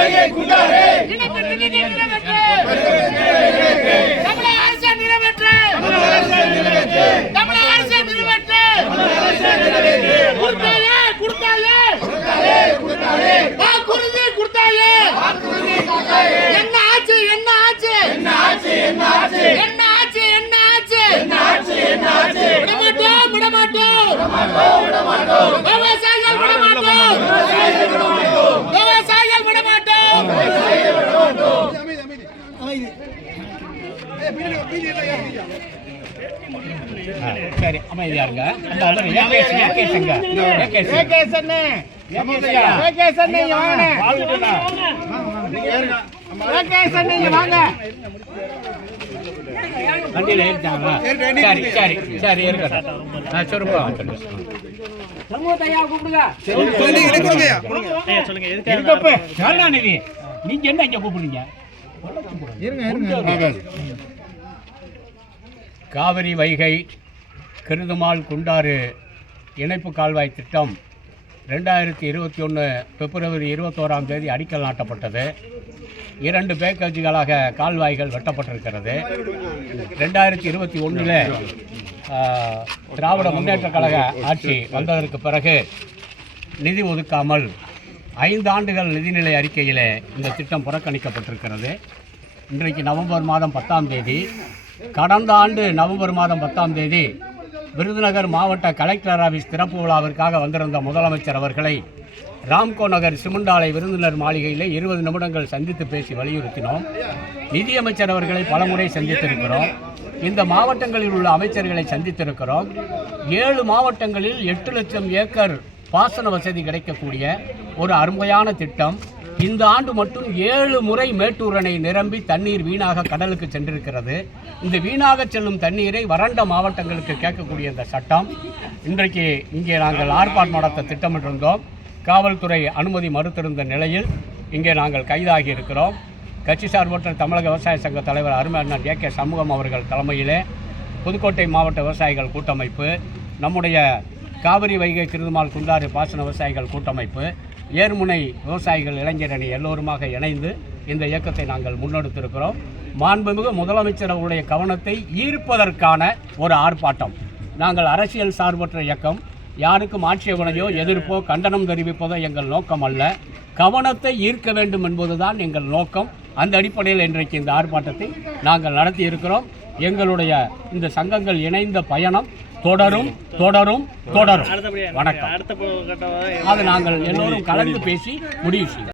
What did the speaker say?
கொலையை குண்டாரே தமிழக அரசு என்ன ஆச்சு என்ன ஆச்சு என்ன ஆச்சு என்ன ஆச்சு என்ன ஆச்சு என்ன ஆச்சு விடமாட்டோம் விடமாட்டோம் விடமாட்டோம் விடமாட்டோம் விடமாட்டோம் விடமாட்டோம் சரி அமைதியா இருங்க பேசுங்க வாங்க வண்டியில் ஏறிட்டாங்களா சரி சரி சரி இருக்கட்டும் சொல்லுங்க கூப்பிடுங்க நீங்க என்ன இங்க கூப்பிடுங்க காவிரி வைகை கருதுமால் குண்டாறு இணைப்பு கால்வாய் திட்டம் ரெண்டாயிரத்தி இருபத்தி ஒன்று பிப்ரவரி இருபத்தோராம் தேதி அடிக்கல் நாட்டப்பட்டது இரண்டு பேக்கேஜுகளாக கால்வாய்கள் வெட்டப்பட்டிருக்கிறது ரெண்டாயிரத்தி இருபத்தி ஒன்றில் திராவிட முன்னேற்ற கழக ஆட்சி வந்ததற்கு பிறகு நிதி ஒதுக்காமல் ஐந்து ஆண்டுகள் நிதிநிலை அறிக்கையில் இந்த திட்டம் புறக்கணிக்கப்பட்டிருக்கிறது இன்றைக்கு நவம்பர் மாதம் பத்தாம் தேதி கடந்த ஆண்டு நவம்பர் மாதம் பத்தாம் தேதி விருதுநகர் மாவட்ட கலெக்டர் ஆஃபீஸ் திறப்பு விழாவிற்காக வந்திருந்த முதலமைச்சர் அவர்களை ராம்கோ நகர் சிமுண்டாலை விருந்தினர் மாளிகையில் இருபது நிமிடங்கள் சந்தித்து பேசி வலியுறுத்தினோம் நிதியமைச்சர் அவர்களை பலமுறை சந்தித்திருக்கிறோம் இந்த மாவட்டங்களில் உள்ள அமைச்சர்களை சந்தித்திருக்கிறோம் ஏழு மாவட்டங்களில் எட்டு லட்சம் ஏக்கர் பாசன வசதி கிடைக்கக்கூடிய ஒரு அருமையான திட்டம் இந்த ஆண்டு மட்டும் ஏழு முறை மேட்டூர் அணை நிரம்பி தண்ணீர் வீணாக கடலுக்கு சென்றிருக்கிறது இந்த வீணாக செல்லும் தண்ணீரை வறண்ட மாவட்டங்களுக்கு கேட்கக்கூடிய இந்த சட்டம் இன்றைக்கு இங்கே நாங்கள் ஆர்ப்பாட்டம் நடத்த திட்டமிட்டிருந்தோம் காவல்துறை அனுமதி மறுத்திருந்த நிலையில் இங்கே நாங்கள் கைதாகி இருக்கிறோம் கட்சி சார்பற்ற தமிழக விவசாய சங்க தலைவர் அருமை அண்ணன் ஏ கே சமூகம் அவர்கள் தலைமையிலே புதுக்கோட்டை மாவட்ட விவசாயிகள் கூட்டமைப்பு நம்முடைய காவிரி வைகை கிருதுமால் குண்டாறு பாசன விவசாயிகள் கூட்டமைப்பு ஏர்முனை விவசாயிகள் இளைஞரணி எல்லோருமாக இணைந்து இந்த இயக்கத்தை நாங்கள் முன்னெடுத்திருக்கிறோம் மாண்புமிகு முதலமைச்சர் அவருடைய கவனத்தை ஈர்ப்பதற்கான ஒரு ஆர்ப்பாட்டம் நாங்கள் அரசியல் சார்பற்ற இயக்கம் யாருக்கும் ஆட்சேபனையோ எதிர்ப்போ கண்டனம் தெரிவிப்பதோ எங்கள் நோக்கம் அல்ல கவனத்தை ஈர்க்க வேண்டும் என்பதுதான் எங்கள் நோக்கம் அந்த அடிப்படையில் இன்றைக்கு இந்த ஆர்ப்பாட்டத்தை நாங்கள் நடத்தி இருக்கிறோம் எங்களுடைய இந்த சங்கங்கள் இணைந்த பயணம் தொடரும் தொடரும் தொடரும் வணக்கம் அதை நாங்கள் எல்லோரும் கலந்து பேசி முடிவு செய்யும்